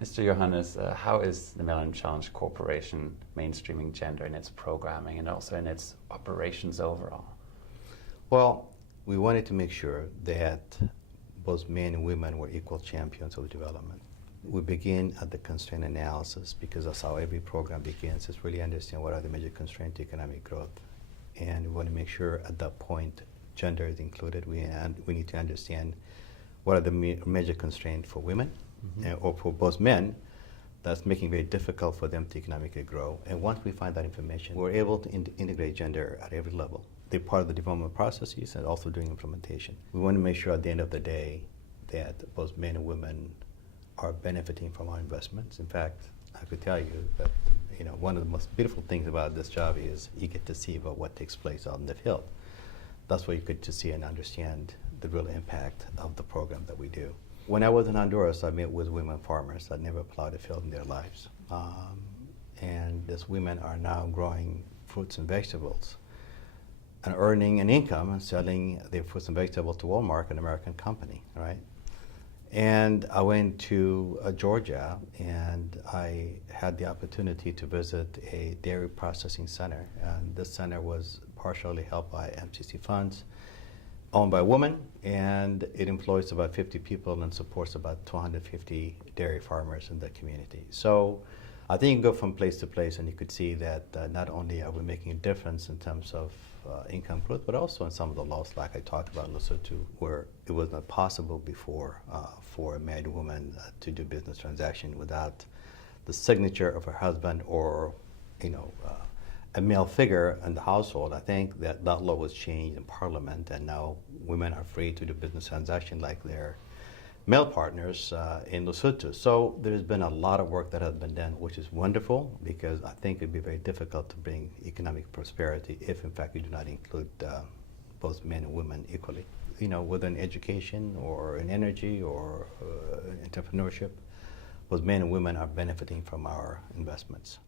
Mr. Yohannes, how is the Millennium Challenge Corporation mainstreaming gender in its programming and also in its operations overall? Well, we wanted to make sure that both men and women were equal champions of development. We begin at the constraint analysis because that's how every program begins, is really understand what are the major constraints to economic growth. And we want to make sure at that point gender is included. We need to understand what are the major constraints for women or for both men that's making it very difficult for them to economically grow. And once we find that information, we're able to integrate gender at every level. They're part of the development processes and also during implementation. We want to make sure at the end of the day that both men and women are benefiting from our investments. In fact, I could tell you that one of the most beautiful things about this job is you get to see about what takes place out in the field. That's where you get to see and understand the real impact of the program that we do. When I was in Honduras, I met with women farmers that never plowed a field in their lives. And these women are now growing fruits and vegetables and earning an income and selling their fruits and vegetables to Walmart, an American company, right? And I went to Georgia, and I had the opportunity to visit a dairy processing center. And this center was partially helped by MCC funds, owned by a woman, and it employs about 50 people and supports about 250 dairy farmers in the community. So I think you go from place to place and you could see that not only are we making a difference in terms of income growth, but also in some of the laws like I talked about in Lesotho, where it was not possible before for a married woman to do business transaction without the signature of her husband or a male figure in the household. I think that law was changed in Parliament, and now women are free to do business transactions like their male partners in Lesotho. So there's been a lot of work that has been done, which is wonderful, because I think it'd be very difficult to bring economic prosperity if, in fact, you do not include both men and women equally. Whether in education or in energy or entrepreneurship, both men and women are benefiting from our investments.